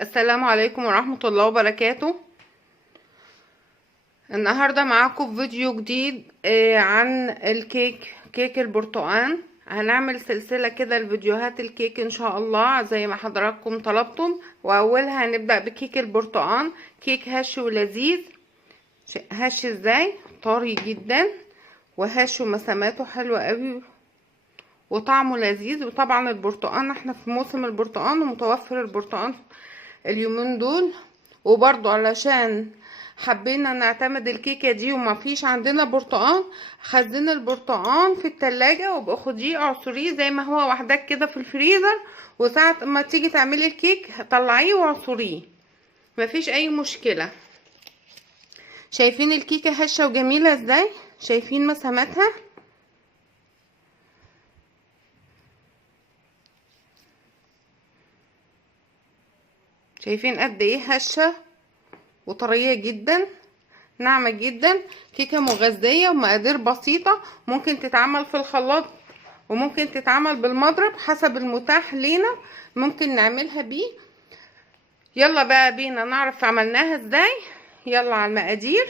السلام عليكم ورحمة الله وبركاته. النهاردة معاكم فيديو جديد عن كيك البرتقال. هنعمل سلسلة كده لفيديوهات الكيك ان شاء الله زي ما حضراتكم طلبتم، واولها هنبدأ بكيك البرتقال. كيك هش ولذيذ. هش ازاي؟ طري جدا وهش ومساماته حلوة قوي وطعمه لذيذ. وطبعا البرتقال احنا في موسم البرتقال ومتوفر البرتقال اليومين دول، وبرضو علشان حبينا نعتمد الكيكة دي وما فيش عندنا برتقال، خزين البرتقال في التلاجة وباخديه اعصريه زي ما هو وحدك كده في الفريزر، وساعة ما تيجي تعملي الكيك طلعيه واعصريه، مفيش اي مشكلة. شايفين الكيكة هشة وجميلة ازاي؟ شايفين مساماتها؟ شايفين قد ايه هشة وطرية جدا، ناعمة جدا. كيكة مغذية ومقادير بسيطة، ممكن تتعمل في الخلاط وممكن تتعمل بالمضرب حسب المتاح لينا، ممكن نعملها بيه. يلا بقى بينا نعرف عملناها ازاي. يلا على المقادير.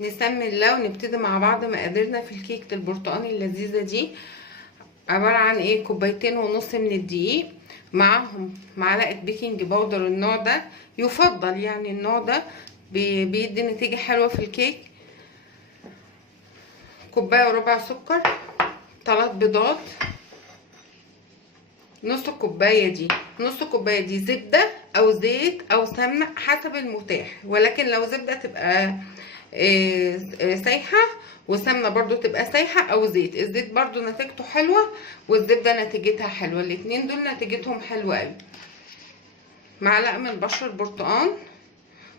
نسمي الله ونبتدي مع بعض مقاديرنا في الكيكة البرتقاني اللذيذة دي. عبارة عن ايه؟ 2.5 كوب من الدقيق، معاهم معلقة بيكنج باودر. النوع ده يفضل، يعني النوع ده بيدي نتيجة حلوة في الكيك. 1.25 كوب سكر، 3 بيضات، نص كوباية دي زبدة او زيت او سمنة حسب المتاح، ولكن لو زبدة تبقى سايحة، وسمنة برضو تبقى سايحة، او زيت. الزيت برضو نتيجته حلوة والزبدة نتيجتها حلوة، الاتنين دول نتيجتهم حلوة اوي. معلقة من بشر البرتقال،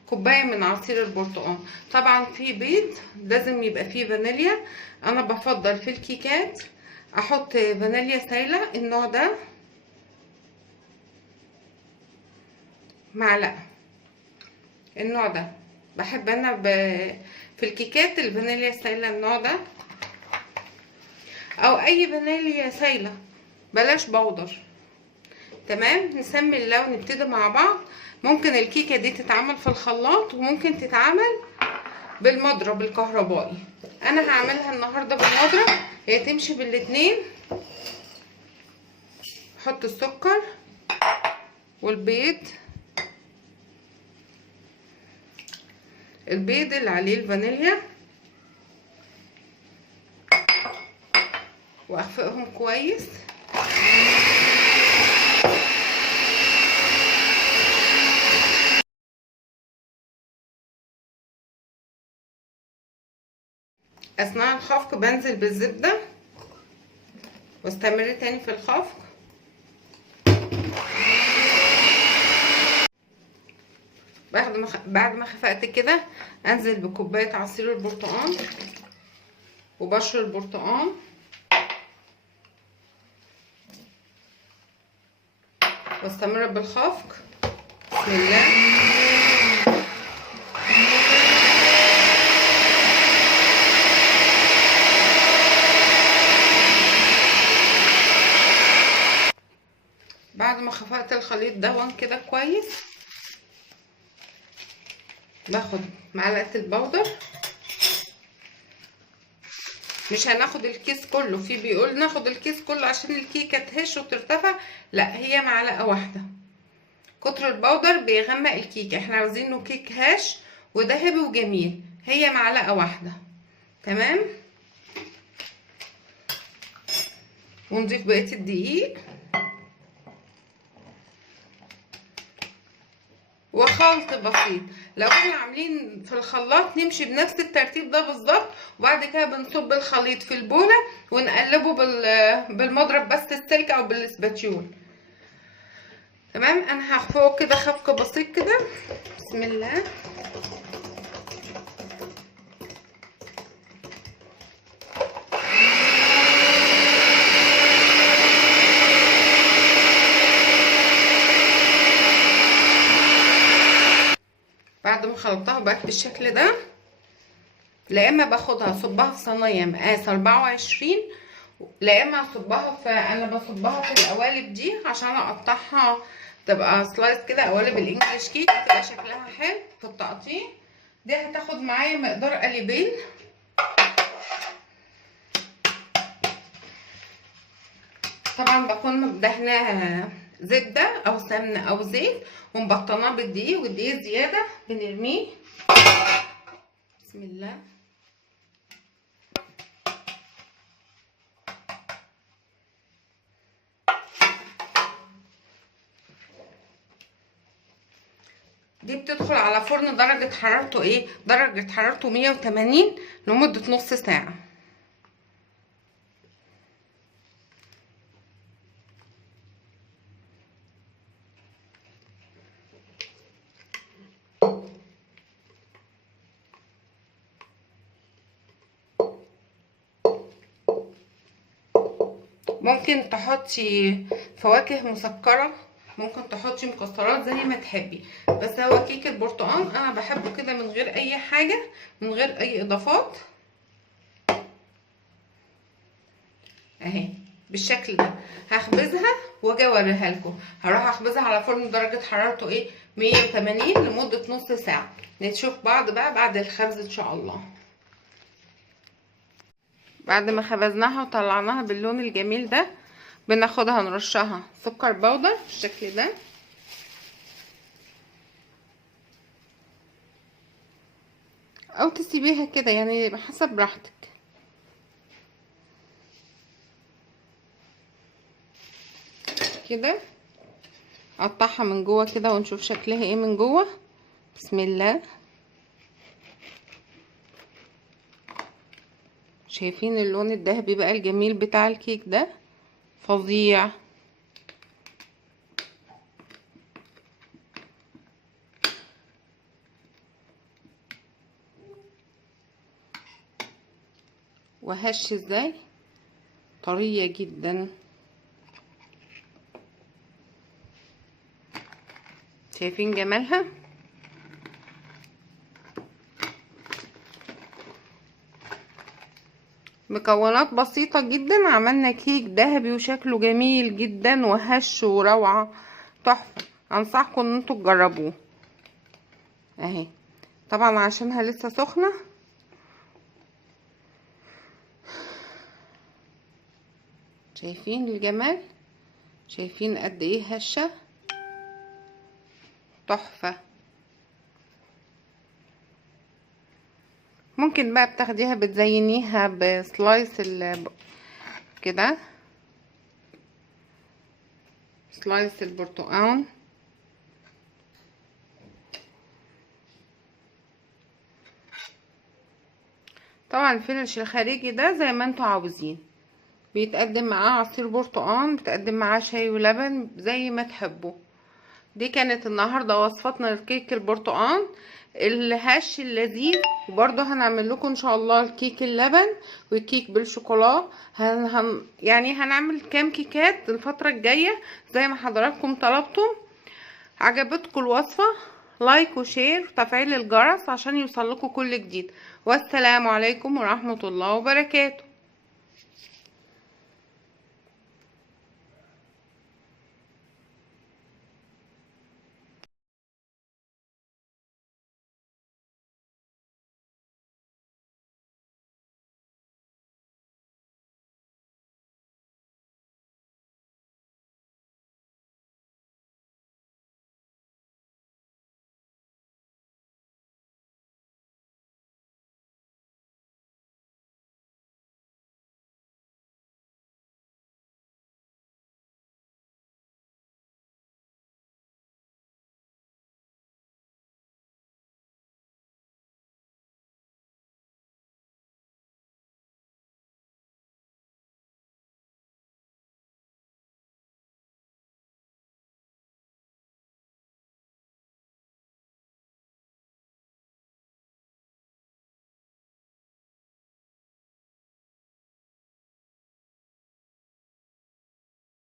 كوباية من عصير البرتقال. طبعا في بيض لازم يبقى فيه فانيليا، انا بفضل في الكيكات احط فانيليا سايلة النوع ده، معلقة. النوع ده بحب انا في الكيكات الفانيليا سايلة النوع ده، او اي فانيليا سايلة بلاش بودر. تمام. نسمي الله ونبتدي مع بعض. ممكن الكيكة دي تتعمل في الخلاط وممكن تتعمل بالمضرب الكهربائي. انا هعملها النهاردة بالمضرب، هي تمشي بالاتنين. احط السكر والبيض، البيض اللي عليه الفانيليا، واخفقهم كويس. اثناء الخفق بنزل بالزبدة واستمر تاني في الخفق. بعد ما خفقت كده انزل بكوباية عصير البرتقال وبشر البرتقال، واستمر بالخفق. بسم الله. بعد ما خفقت الخليط ده كده كويس، باخد معلقة البودر. مش هناخد الكيس كله، في بيقول ناخد الكيس كله عشان الكيكة تهش وترتفع، لا، هي معلقة واحدة. كتر البودر بيغمق الكيكة، احنا عاوزينه كيك هاش وذهبي وجميل، هي معلقة واحدة. تمام. ونضيف بقية الدقيق وخلط بسيط. لو احنا عاملين في الخلاط نمشي بنفس الترتيب ده بالظبط، وبعد كده بنصب الخليط في البولة ونقلبه بالمضرب بس السلك او بالاسباتيول. تمام. انا هخفقه كده خفق بسيط كده. بسم الله. خلطتها بقت بالشكل ده. لا اما باخدها اصبها في صينيه مقاس 24، لا اما اصبها في، انا بصبها في القوالب دي عشان اقطعها تبقى سلايس كده، قوالب الانجليش كيك تبقى شكلها حلو في التقطيع. دي هتاخد معايا مقدار قالبين. طبعا بكون مدهناها زبده او سمنه او زيت ومبطناه بالدقيق، والدقيق زياده بنرميه. بسم الله. دي بتدخل على فرن درجة حرارته ايه؟ درجة حرارته 180 لمدة نص ساعة. ممكن تحطي فواكه مسكرة، ممكن تحطي مكسرات زي ما تحبي، بس هو كيك البرتقال انا بحبه كده من غير اي حاجة، من غير اي اضافات اهي بالشكل ده. هخبزها واجي اوريها لكم. هروح اخبزها على فرن درجة حرارته ايه 180 لمدة نص ساعة. نشوف بعض بقى بعد الخبز ان شاء الله. بعد ما خبزناها وطلعناها باللون الجميل ده، بناخدها نرشها سكر بودر بالشكل ده. او تسيبيها كده يعني حسب راحتك. كده اقطعها من جوه كده ونشوف شكلها ايه من جوه. بسم الله. شايفين اللون الذهبي بقى الجميل بتاع الكيك ده؟ فظيع. وهش ازاي؟ طرية جدا. شايفين جمالها؟ مكونات بسيطة جدا عملنا كيك ذهبي وشكله جميل جدا وهش وروعة تحفة. انصحكم ان انتوا تجربوه اهي. طبعا عشانها لسه سخنة. شايفين الجمال؟ شايفين قد ايه هشة؟ تحفة. ممكن بقى بتاخديها بتزينيها بسلايس كده، سلايس البرتقال. طبعا الفينش الخارجي ده زي ما انتوا عاوزين، بيتقدم معاه عصير برتقال، بيتقدم معاه شاي ولبن زي ما تحبوا. دي كانت النهارده وصفتنا للكيك البرتقال الهش اللذيذ. وبرضه هنعمل لكم ان شاء الله الكيك اللبن والكيك بالشوكولا. يعني هنعمل كام كيكات الفتره الجايه زي ما حضراتكم طلبتم. عجبتكم الوصفه؟ لايك وشير وتفعيل الجرس عشان يوصل لكم كل جديد. والسلام عليكم ورحمه الله وبركاته.